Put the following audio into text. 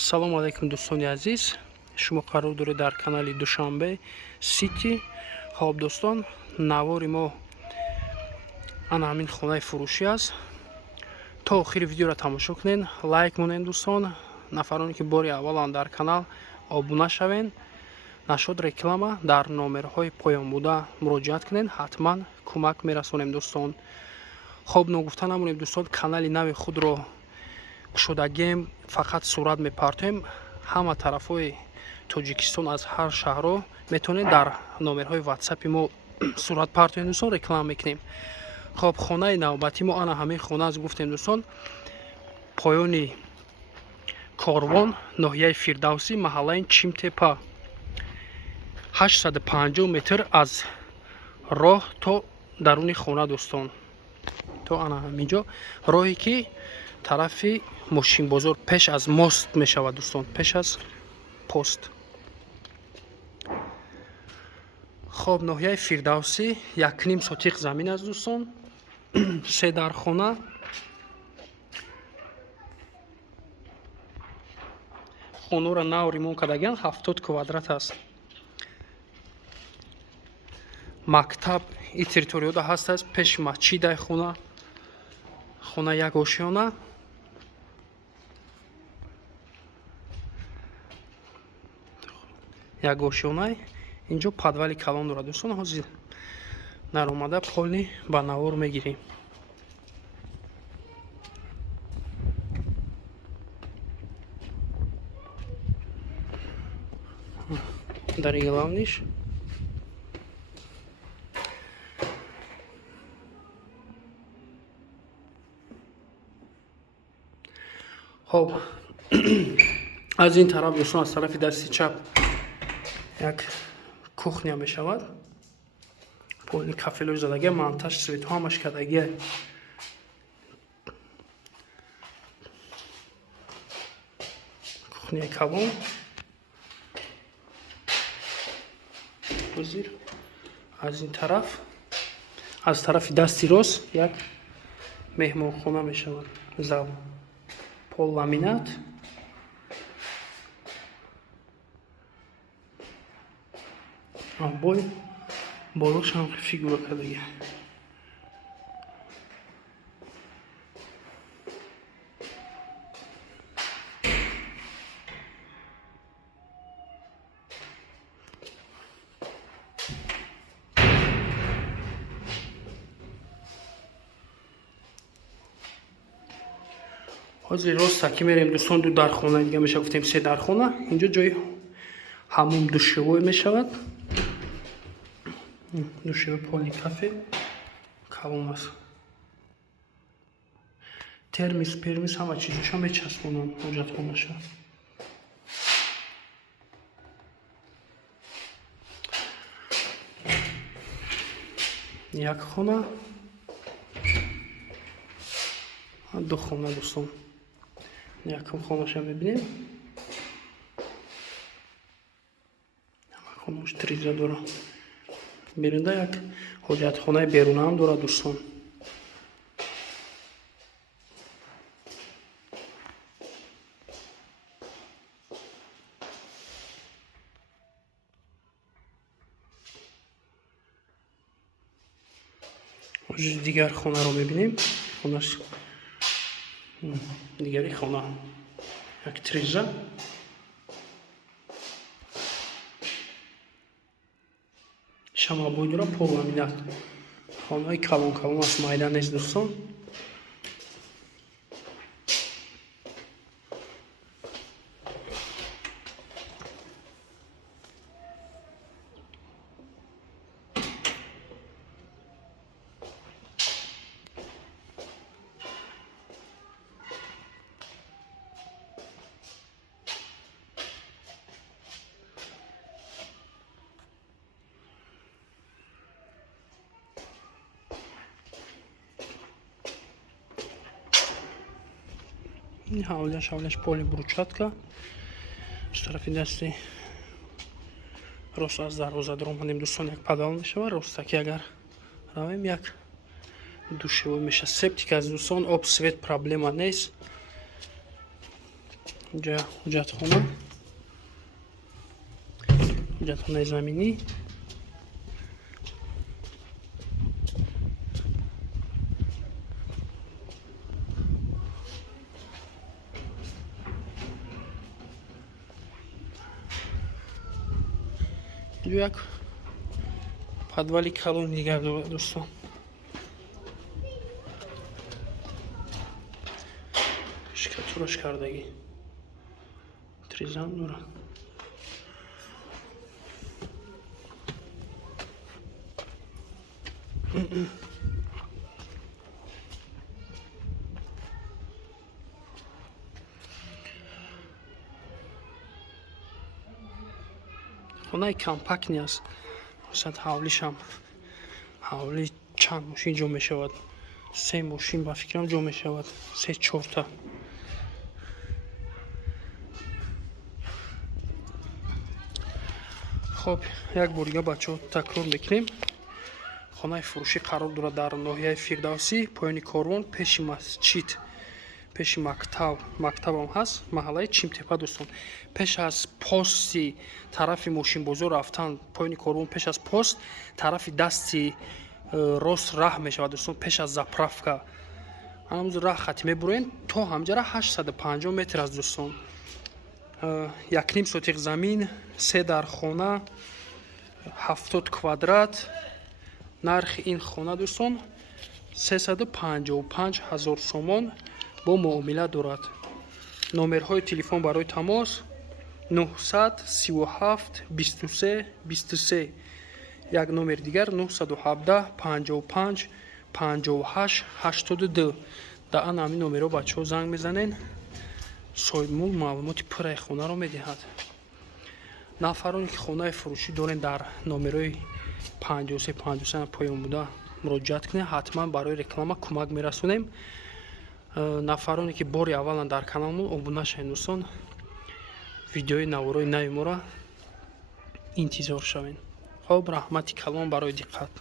Ассалому алайкум дӯстони азиз, шумо қарор доред дар канали Душанбе Сити. Хоб дӯстон, навори мо ана ҳамин хонаи фурӯшӣ аст. То охири видеоро тамошо кунед, лайк монед дӯстон. Нафароне ки бори авваланд дар канал обуна шавен. Нашуд реклама дар номерҳои поён буда муроҷиат кунед, ҳатман кӯмак мерасонем дӯстон. Хоб ногуфта намонем дӯстон, канали нави худро кушодагем фақат сурат мепартоем. Ҳама тарафҳои Тоҷикистон аз ҳар шаҳрҳо метавонед дар номерҳои ватсапи мо сурат партоем дӯстон, реклама мекунем. хоб хонаи навбати мо ана ҳамин хона аст гуфтем дӯстон. Поёни Корвон, ноҳияи Фирдавсӣ, маҳаллаи Чимтепа. 850 метр аз роҳ то даруни хона дӯстон. То ана ҳаминҷо роҳе ки тарафи мошинбозор пеш аз мост мешавад дӯстон, пеш аз пост. хоб ноҳияи Фирдавсӣ 1.5 сотиқ замин аст дӯстон. 3 дар хона. хонаро нав ремонт кардаган 70 квадрат аст. мактаб и территорияда ҳаст аст, пеши масҷидай хона. хона як ошёна. як ошёнай. инҷо падвали калон дорад дӯстон. ҳозир наромада полни ба навор мегирем. дар иглавниш хоб аз ин тараф дӯстон, аз тарафи дасти чап як кухня мешавад. полни кафелош задагия, монтаж светҳо ҳамаш кардагия. кухняи калон. ҳозир аз ин тараф, аз тарафи дасти рост як меҳмонхона мешавад. зал, пол ламинат. бой болош ҳам фигура кардагия. ҳозир ростаки мерем дӯстон, ду дархона дига меша, гуфтем 3 дархона. инҷо ҷои ҳамум душевой мешавад. душевой полни кафе калон аст. термис пермис ҳама чизоша мечаспонам ҳоҷатхонаша. як хона, ду хона дӯстон. якум хонаша мебинем. хонаш триза дорад. берунда як ҳоҷатхонаи беруна ҳам дорад дӯстон. ҳозир дигар хонаро мебинем. хонаш дигари хона як триза. шамабой дора, пол ламинат. хонаи калон калон аст, майда нест дӯстон. ин ҳавляш поли бручатка. с тарафи дасти рост аз дарвоза дуром ҳанем дӯстон, як падал мешавад. ростаки агар равем, як душевой меша. септик аст дӯстон, об свет проблема нест. اینجا حجتخانه زمینی. اینجا یک подвали کالون دیگر دوستان. شکاتورش کردگی تریزان دورن. خونه کامپکت نیست. مثلا حولیش هم حولی چند ماشین جمع شود. 3 ماشین با فکرم جمع شود. 3-4 تا. خب یک بار دیگه بچه‌ها تکرار میکنیم. خانه فروشی قرار دارد در ناحیه فردوسی، پایین کاروان، پیش مسجد، پیش مکتب هم هست، محله چیمتپه دوستان. پیش از پست طرف ماشین بازار رفتن پایین کاروان، پیش از پست طرف دستی راست راه میشود دوستان. پیش از زاправка همون راه خط میبرین تا همجا 850 متر از دوستان. 1.5 سوتیق زمین، 3 در خانه، 70 کвадрат. нархи ин хона дӯстон 355 000 сомон бо муомила дорад. номерҳои телефон барои тамос 937 23 23. як номер дигар 917 55 58 82. да ан ҳамин номерҳо бачаҳо занг мезанен. соҳибмул маълумоти пурраи хонаро медиҳад. нафароне ки хонаи фурӯшӣ дорен дар номерҳои 53 поён буда муроҷиат кунед. ҳатман барои реклама кӯмак мерасонем. нафароне ки бори аввалан дар каналмон обуна шавед дӯстон, видеои наворои нави моро интизор шавед. хоб, раҳмати калон барои диққат.